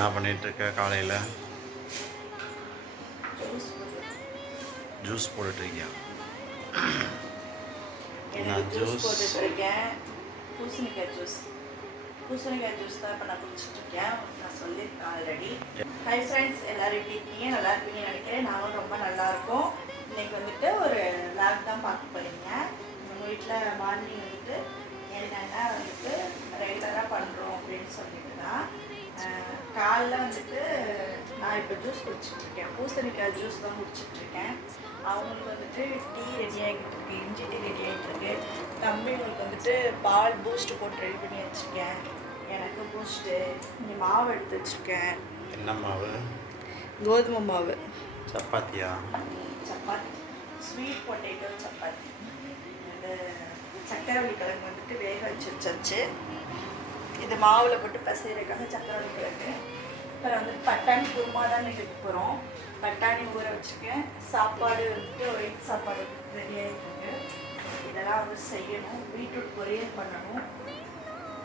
என்ன பண்ணிகிட்ருக்க காலையில்? ஜூஸ் போட்டுட்ருக்கியா? நான் ஜூஸ் போட்டுட்ருக்கேன். பூசணிக்காய் ஜூஸ் தான் இப்போ நான் குடிச்சிட்ருக்கேன். நான் சொல்லியிருக்கேன் ஆல்ரெடி. ஹை ஃப்ரெண்ட்ஸ், எல்லோரும் எப்படி இருக்கீங்க? நல்லா இருப்பீங்கன்னு நினைக்கிறேன். நானும் ரொம்ப நல்லாயிருக்கோம். இன்றைக்கி வந்துட்டு ஒரு வ்ளாக் தான் பார்க்க போகிறீங்க. உங்கள் வீட்டில் மார்னிங் வந்துட்டு என்னென்ன வந்துட்டு ரெகுலராக பண்ணுறோம் அப்படின்னு சொல்லிட்டு தான். காலைல வந்துட்டு நான் இப்போ ஜூஸ் குடிச்சிட்ருக்கேன். பூசணிக்காய் ஜூஸ் தான் குடிச்சிட்ருக்கேன். அவங்களுக்கு வந்துட்டு டீ ரெடி ஆகிட்டு இருக்கு, இஞ்சி டீ ரெடி ஆகிட்டு இருக்கு. தம்பிங்களுக்கு வந்துட்டு பால் பூஸ்ட்டு போட்டு ரெடி பண்ணி வச்சுருக்கேன். எனக்கு பூஸ்ட்டு இங்கே மாவு எடுத்து வச்சுருக்கேன். என்ன மாவு? கோதுமை மாவு. சப்பாத்தியா? Chapati, sweet potato chapati. அந்த சக்கரவள்ளி கிழங்கு வந்துட்டு வேக வச்சாச்சு. இது மாவில் போட்டு பசைறதுக்காக சக்கரவள்ளி கிழங்கு. அப்புறம் வந்துட்டு பட்டாணி குருமா தான் வைக்க போகிறோம். பட்டாணி ஊற வச்சுருக்கேன். சாப்பாடு வந்துட்டு ஒயிட் சாப்பாடு ரெடி ஆகிட்டு இதெல்லாம் வந்து செய்யணும். பீட்ரூட் பொரியல் பண்ணணும்.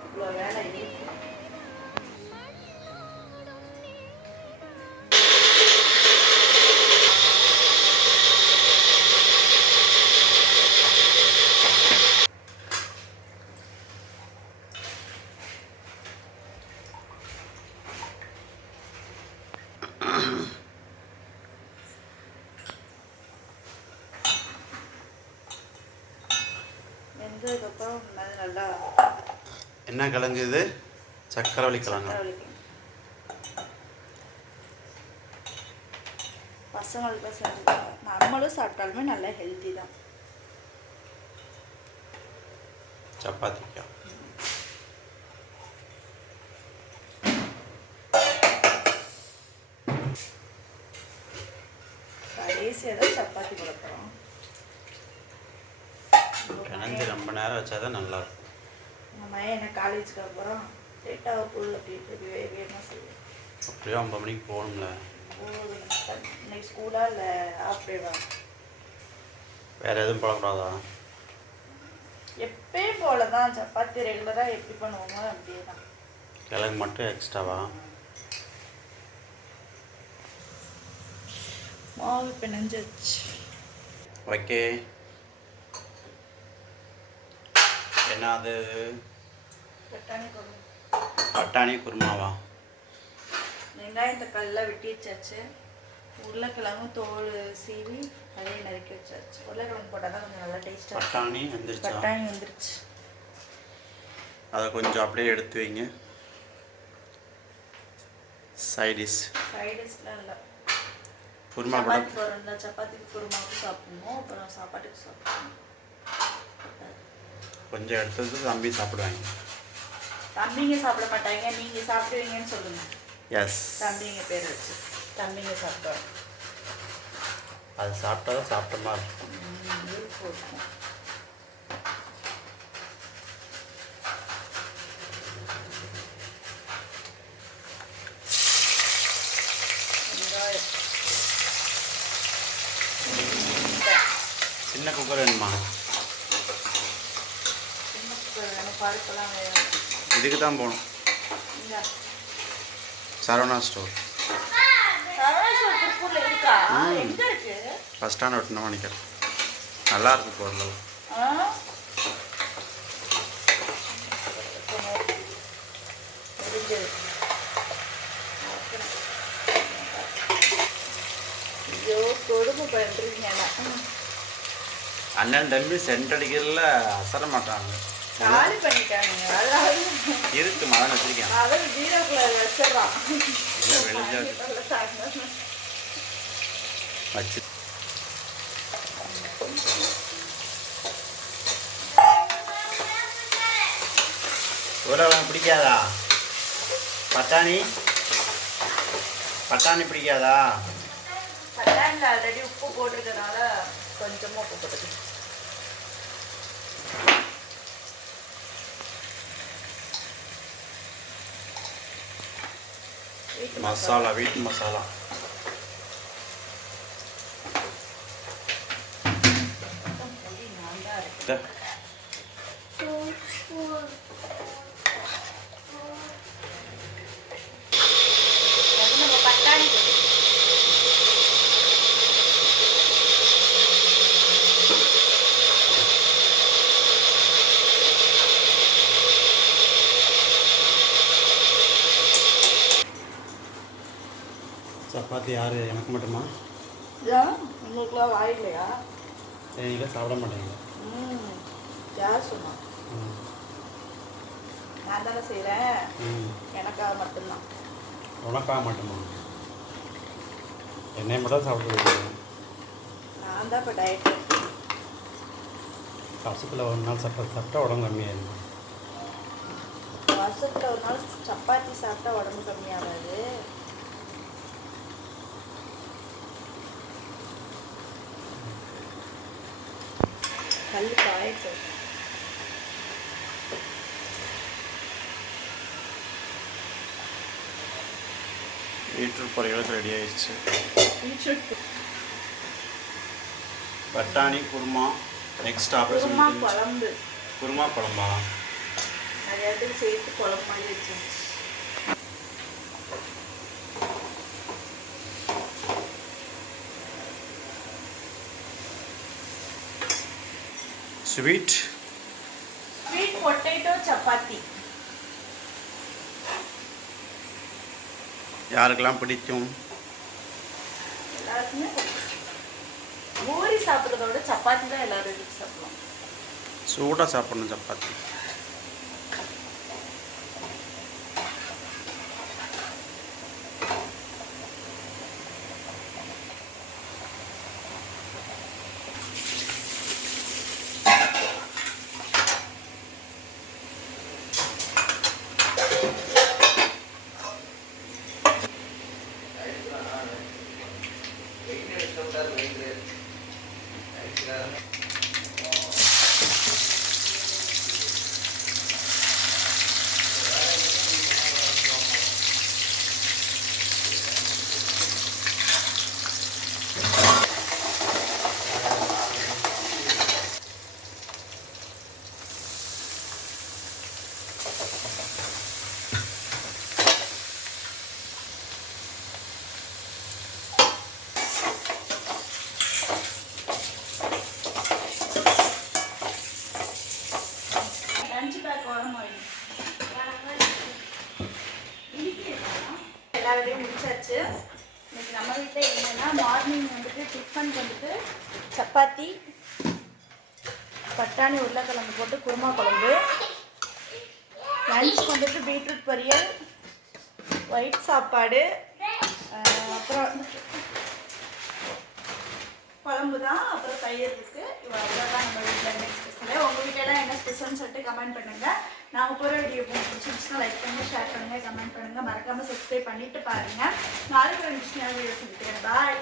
இவ்வளோ வேலை இருக்கு. வெந்ததுக்கப்புறம் நல்லா என்ன கிழங்கு இது? சக்கரவள்ளி கிழங்கு. பசங்களுக்கு செஞ்சு நம்மளும் சாப்பிட்டாலுமே நல்லா ஹெல்த்தி தான். சப்பாத்திக்கா? கடைசியாக தான் சப்பாத்தி கொடுக்குறோம். கிணஞ்சு ரொம்ப நேரம் வச்சா தான் நல்லாயிருக்கும். நம்ம என்ன காலேஜுக்கு அப்புறம் லேட்டாக புல் அப்படின்ட்டு வேகமாக செய்வோம். அப்படியே 9 மணிக்கு போகணும்ல. இன்னைக்கு ஸ்கூலாக இல்லை ஆஃப் டேவா? வேறு எதுவும் போடக்கூடாதா? எப்பயும் போல தான். சப்பாத்தி ரெகுலராக எப்படி பண்ணுவோமோ அப்படியே தான். கிழங்கு மட்டும் எக்ஸ்ட்ராவா? மாவு பிணைஞ்சிச்சு. ஓகே. என்ன அது? பட்டாணி குருமாவா? வெங்காயம் தக்காளிலாம் வெட்டி வச்சாச்சு. உருளைக்கிழங்கும் தோல் சீவி அதையே நறுக்கி வச்சாச்சு. உருளைக்கிழங்கு போட்டால் தான் கொஞ்சம் நல்லா டேஸ்ட்டாக. பட்டாணி வந்துருச்சு. பட்டாணி வந்துருச்சு. அதை கொஞ்சம் அப்படியே எடுத்து வைங்க. சைடிஷ்லாம் இல்லை. குருமா கூட போகிறோம்ல, சப்பாத்திக்கு குருமாவுக்கு சாப்பிடணும். அப்புறம் சாப்பாட்டுக்கு சாப்பிடணும். கொஞ்சம் எடுத்தது தம்பி சாப்பிடுவாங்க. தம்பிங்க சாப்பிட மாட்டாங்க, நீங்கள் சாப்பிடுவீங்கன்னு சொல்லுங்க. எஸ், தம்பிங்க பேர் வச்சு தம்பிங்க சாப்பிடுவாங்க. அது சாப்பிட்டா தான் சாப்பிட்ட மாதிரி இருக்கும். சின்ன குக்கர் வேணுமா? பருப்பெல்லாம் வேணும். இதுக்கு தான் போகணும். சரவணா ஸ்டோர். திருப்பூரில் இருக்கா? எங்கே இருக்கு? பஸ் ஸ்டாண்ட் ஒட்டணும் நினைக்கிறேன். நல்லா இருக்கு பொருள். ஐயோ கொடுமை பண்ணுறீங்க. அண்ணன் தம்பி சென்ட் அடிக்கிறதுல அசர மாட்டாங்க. காலி பண்ணிட்டானுங்க. அதாவது இருக்கு மதன் வச்சிருக்கேன். அதாவது ஜீரோக்குள்ள வச்சிடறான். வச்சு உருளைக்கிழங்கு பிடிக்காதா? பட்டாணி பிடிக்காதா? பட்டாணியில் ஆல்ரெடி உப்பு போட்டிருக்கனால கொஞ்சமாக உப்பு போட்டுக்கணும். மசாலா, வீட்டு மசாலா. சப்பாத்தி யார் எனக்கு மட்டுமா? ஏன் உங்களுக்குலாம் வாய் இல்லையா? நீங்கள் சாப்பிட மாட்டீங்க. யார் சொன்னா? நான் தானே செய்கிறேன். எனக்காக மட்டும்தான். உனக்காக மட்டுமா? என்னை மட்டும் சாப்பிட்டு நான் தான் இப்போ டயட். வருஷத்தில் ஒரு நாள் சப்பாத்தி சாப்பிட்டா உடம்பு கம்மியாயிருக்கும். வருஷத்தில் ஒரு நாள் சப்பாத்தி சாப்பிட்டா உடம்பு கம்மியாகாது. கல் காயட்டு. பீட்ரூட் பொரியலுக்கு ரெடி ஆயிடுச்சு. பீட்ரூட் பட்டாணி குருமா. நெக்ஸ்ட் ஆப்ரேஷன் குழம்பு. குருமா குழம்பா? நிறைய இடத்துக்கு சேர்த்து குழம்பு மாதிரி வச்சிருந்துச்சு. Sweet potato chapati. யாருக்கெல்லாம் பிடிக்கும்? எல்லாருக்குமே பூரி சாப்பிட்றத விட சப்பாத்தி தான் எல்லாரும் எடுத்து சாப்பிடலாம். சூடாக சாப்பிடணும் சப்பாத்தி. எல்லா வேலையும் முடிச்சாச்சு. இன்னைக்கு நம்ம வீட்டில் என்னென்னா மார்னிங் வந்துட்டு டிஃபன் வந்துட்டு சப்பாத்தி, பட்டாணி உருளைக்கிழங்கு போட்டு குருமா குழம்பு. லஞ்ச் வந்துட்டு பீட்ரூட் பொரியல், ஒயிட் சாப்பாடு, அப்புறம் குழம்பு தான், அப்புறம் தயிர் இருக்குது. இவ்வளோ அவ்வளோதான் நம்ம வீட்டில் என்ன ஸ்பெஷலு. உங்கள் வீட்டிலலாம் என்ன ஸ்பெஷல்னு சொல்லிட்டு கமெண்ட் பண்ணுங்கள். நாங்கள் போகிற வீடியோ பிடிச்சிருந்துச்சுன்னா லைக் பண்ணுங்கள், ஷேர் பண்ணுங்கள், கமெண்ட் பண்ணுங்கள். மறக்காமல் சப்ஸ்கிரைப் பண்ணிவிட்டு பாருங்கள். நாளைக்கு ஒரு இன்ட்ரெஸ்டிங்கான வீடியோ சந்திக்கிறேன். பாய்.